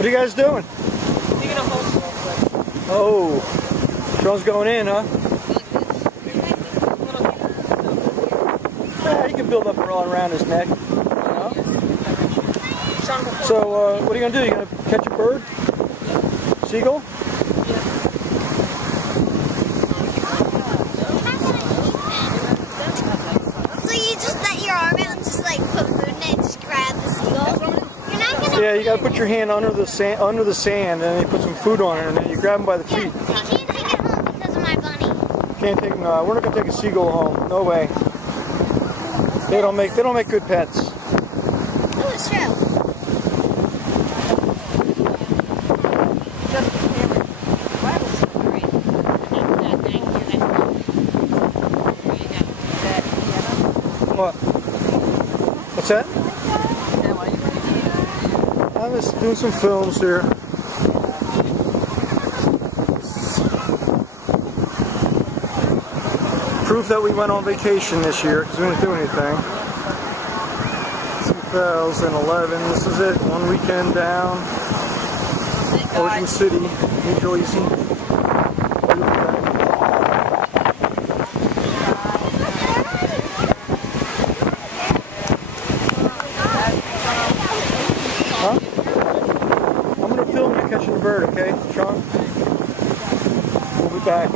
What are you guys doing? Oh, Sean's going in, huh? Yeah, he can build up all around his neck. You know? So, what are you going to do? You going to catch a bird? Seagull? So you just let your arm out and just like put food in it and just grab the seagull? You're not gonna... Yeah, you got to put your hand under the sand, and then you put some food on it, and then you grab them by the feet. Yeah, I can't take it home because of my bunny. Can't take them. We're not going to take a seagull home. No way. They don't make good pets. Oh, it's true. What? What's that? I'm just doing some films here. Proof that we went on vacation this year because we didn't do anything. 2011, this is it. One weekend down. Ocean City, New Jersey. Huh? I'm going to film you catching a bird, okay, Sean? We'll be back.